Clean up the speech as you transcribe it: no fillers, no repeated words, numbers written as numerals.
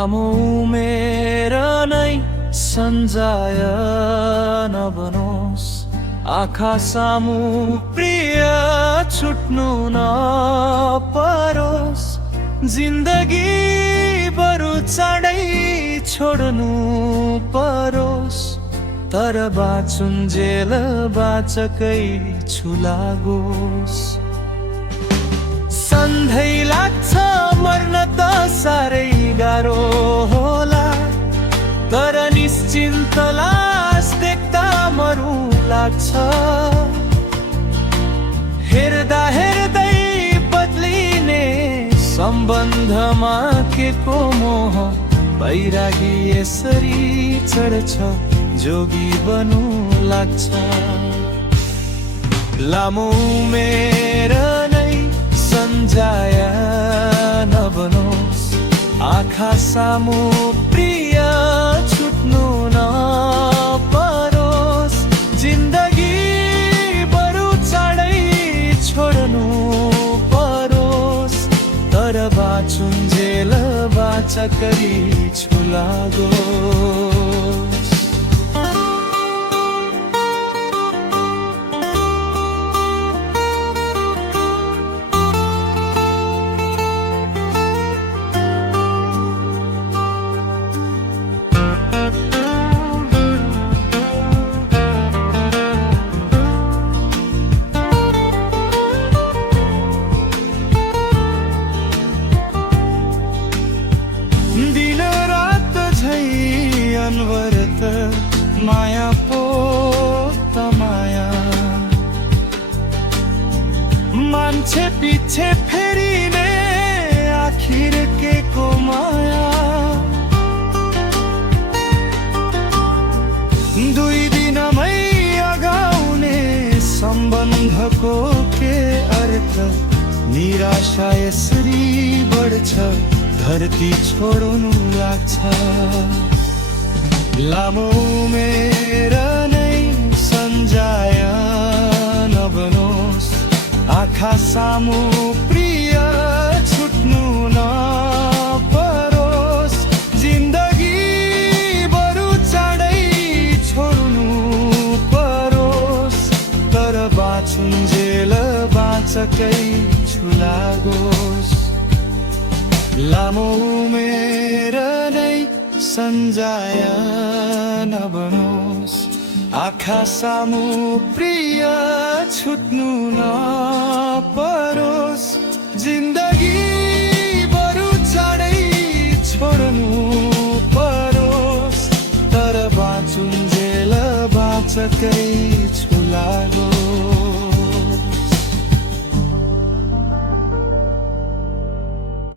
लामो उमेर नै सन्जाय नबनोस्, आँखा सामु प्रिय छुट्नु नपरोस्। जिन्दगी बरु चाँडै छोड्नु परोस्, तर बाँचुन्जेल बाँचकै छु लागोस्। सन्धै लाग्छ मर्न त साह्रै गाह्रो होला, तर निश्चिन्त लास देख्दा मरु लाग्छ। हेर्दा हेर्दै बदलिने सम्बन्धमा के को मोह, बैरागी यसरी चढ्छ जोगी बनु लाग्छ। लामो उमेर नै सन्जाय नबनोस्, आँखा सामु प्रिय छुट्नु नपरोस्। जिन्दगी बरु चाँडै छोड्नु परोस्, तर बाँचुन्जेल बाँचकै छु लागोस्। दिन रात झै अनवरत माया पो तमाया, मान्छे पिछे फेरिने आखिर के को माया। दुई दिनमै अगाउने सम्बन्धको के अर्थ, निराशा यसरी बढ्छ धरती छोड्नु लाग्छ। लामो उमेर नै सन्जाय नबनोस्, आँखा सामु प्रिय छुट्नु नपरोस्। जिन्दगी बरु चाँडै छोड्नु परोस्, तर बाँचुन्जेल बाँचकै छु लागोस्। लामो उमेर नै सन्जाय नबनोस्, आँखा सामु प्रिय छुट्नु नपरोस्। जिन्दगी बरु चाँडै छोड्नु परोस्, तर बाँचुन्जेल बाँचकै छु लागोस्।